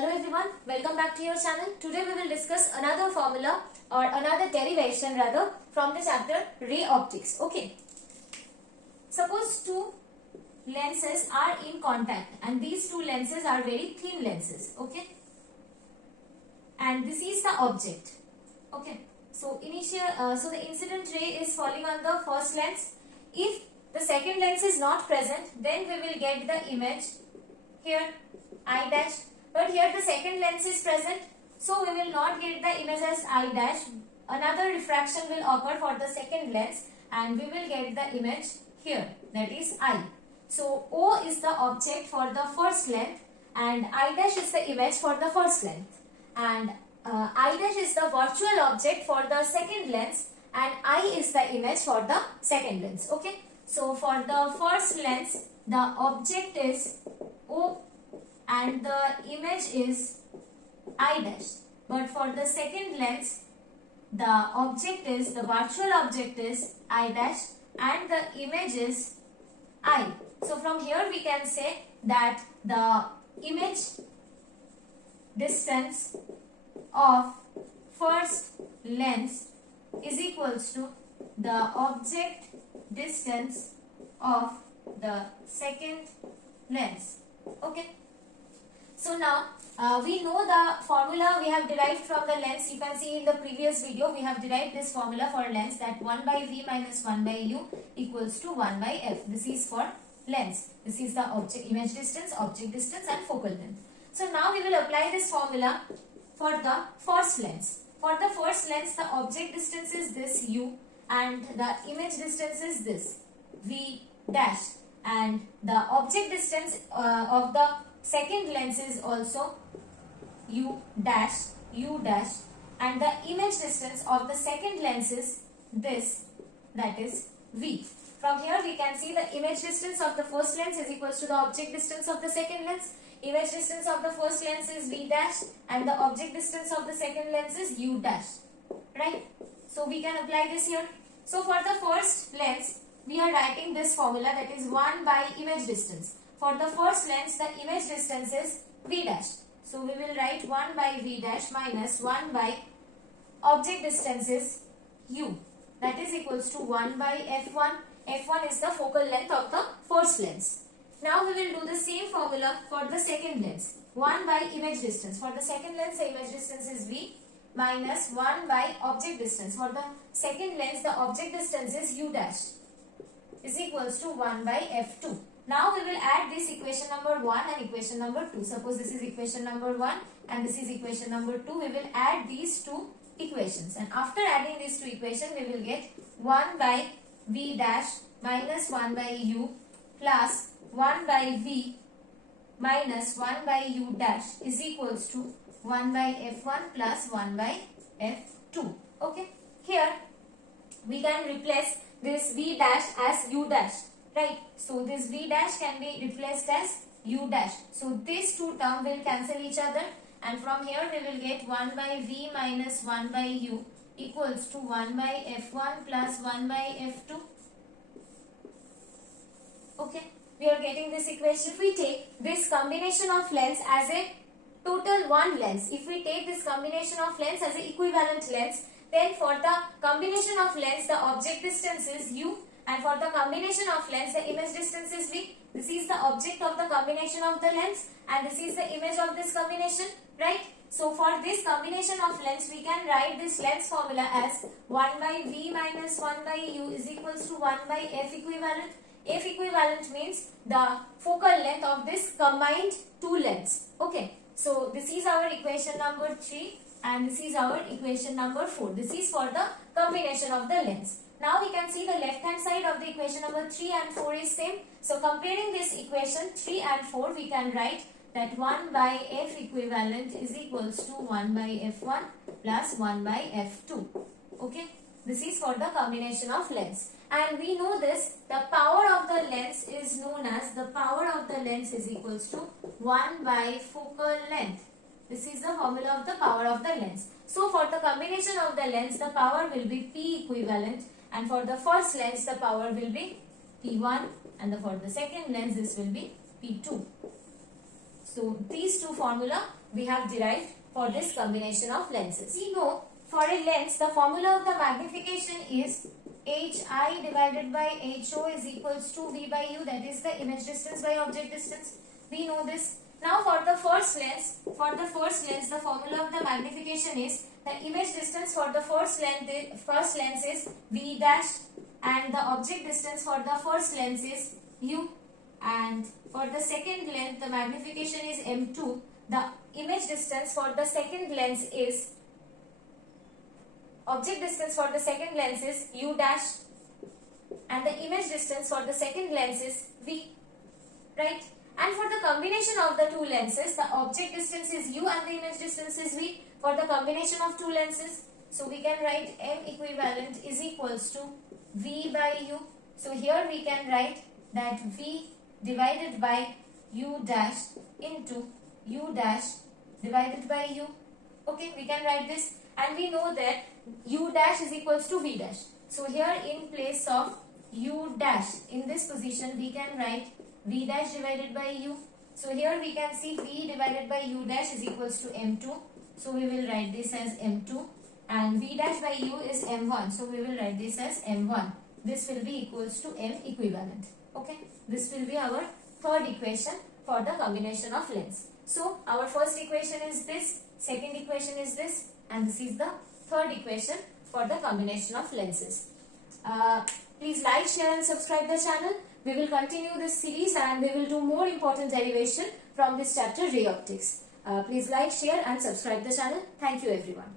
Hello everyone, welcome back to your channel. Today we will discuss another formula or another derivation rather from the chapter ray optics. Okay. Suppose two lenses are in contact and these two lenses are very thin lenses. Okay. And this is the object. Okay. So the incident ray is falling on the first lens. If the second lens is not present, then we will get the image here I dash. But here the second lens is present, so we will not get the image as I dash. Another refraction will occur for the second lens and we will get the image here, that is I. So O is the object for the first length and I dash is the image for the first length. And I dash is the virtual object for the second lens and I is the image for the second lens. Okay. So for the first lens, the object is O and the image is I dash. But for the second lens, the virtual object is I dash and the image is I. So from here we can say that the image distance of first lens is equals to the object distance of the second lens. Okay. So now we know the formula we have derived from the lens. You can see in the previous video we have derived this formula for lens, that 1 by V minus 1 by U equals to 1 by F. This is for lens. This is the image distance, object distance and focal length. So now we will apply this formula for the first lens. For the first lens, the object distance is this U and the image distance is this V dash, and the object distance of the second lens is also U dash, and the image distance of the second lens is this, that is V. From here we can see the image distance of the first lens is equals to the object distance of the second lens. Image distance of the first lens is V dash and the object distance of the second lens is U dash. Right? So we can apply this here. So for the first lens, we are writing this formula, that is 1 by image distance. For the first lens, the image distance is V dash. So we will write 1 by V dash minus 1 by object distance is U. That is equals to 1 by F1. F1 is the focal length of the first lens. Now we will do the same formula for the second lens. 1 by image distance. For the second lens, the image distance is V minus 1 by object distance. For the second lens, the object distance is U dash is equals to 1 by F2. Now we will add this equation number 1 and equation number 2. Suppose this is equation number 1 and this is equation number 2. We will add these two equations, and after adding these two equations, we will get 1 by V dash minus 1 by U plus 1 by V minus 1 by U dash is equals to 1 by F1 plus 1 by F2. Okay. Here we can replace this V dash as U dash. Right. So this V dash can be replaced as U dash. So these two terms will cancel each other, and from here we will get 1 by V minus 1 by U equals to 1 by F1 plus 1 by F2. Okay. We are getting this equation. If we take this combination of lens as a total one lens, if we take this combination of lens as an equivalent lens, then for the combination of lens, the object distance is U, and for the combination of lens, the image distance is V. This is the object of the combination of the lens and this is the image of this combination, right? So for this combination of lens, we can write this lens formula as 1 by V minus 1 by U is equals to 1 by F equivalent. F equivalent means the focal length of this combined two lens. Okay. So this is our equation number 3 and this is our equation number 4. This is for the combination of the lens. Now we can see the left hand side of the equation number 3 and 4 is same. So comparing this equation 3 and 4, we can write that 1 by F equivalent is equals to 1 by F1 plus 1 by F2. Okay. This is for the combination of lens. And we know this, the power of the lens is known as, the power of the lens is equals to 1 by focal length. This is the formula of the power of the lens. So for the combination of the lens, the power will be P equivalent, and for the first lens, the power will be P1, and for the second lens, this will be P2. So these two formula we have derived for this combination of lenses. We know for a lens the formula of the magnification is HI divided by HO is equals to V by U, that is the image distance by object distance. We know this. Now for the first lens, the formula of the magnification is the image distance for the first lens is V dash, and the object distance for the first lens is U, and for the second lens the magnification is M2. The image distance for the second lens is object distance for the second lens is U dash, and the image distance for the second lens is V, right? And for the combination of the two lenses, the object distance is U and the image distance is V for the combination of two lenses. So we can write M equivalent is equals to V by U. So here we can write that V divided by U dash into U dash divided by U. Okay, we can write this, and we know that U dash is equals to V dash. So here in place of U dash, in this position we can write V dash divided by U. So here we can see V divided by U dash is equals to M2. So we will write this as M2, and V dash by U is M1. So we will write this as M1. This will be equals to M equivalent. Okay, this will be our third equation for the combination of lens. So our first equation is this, second equation is this, and this is the third equation for the combination of lenses. Please like, share and subscribe the channel. We will continue this series and we will do more important derivation from this chapter, ray optics. Please like, share and subscribe the channel. Thank you everyone.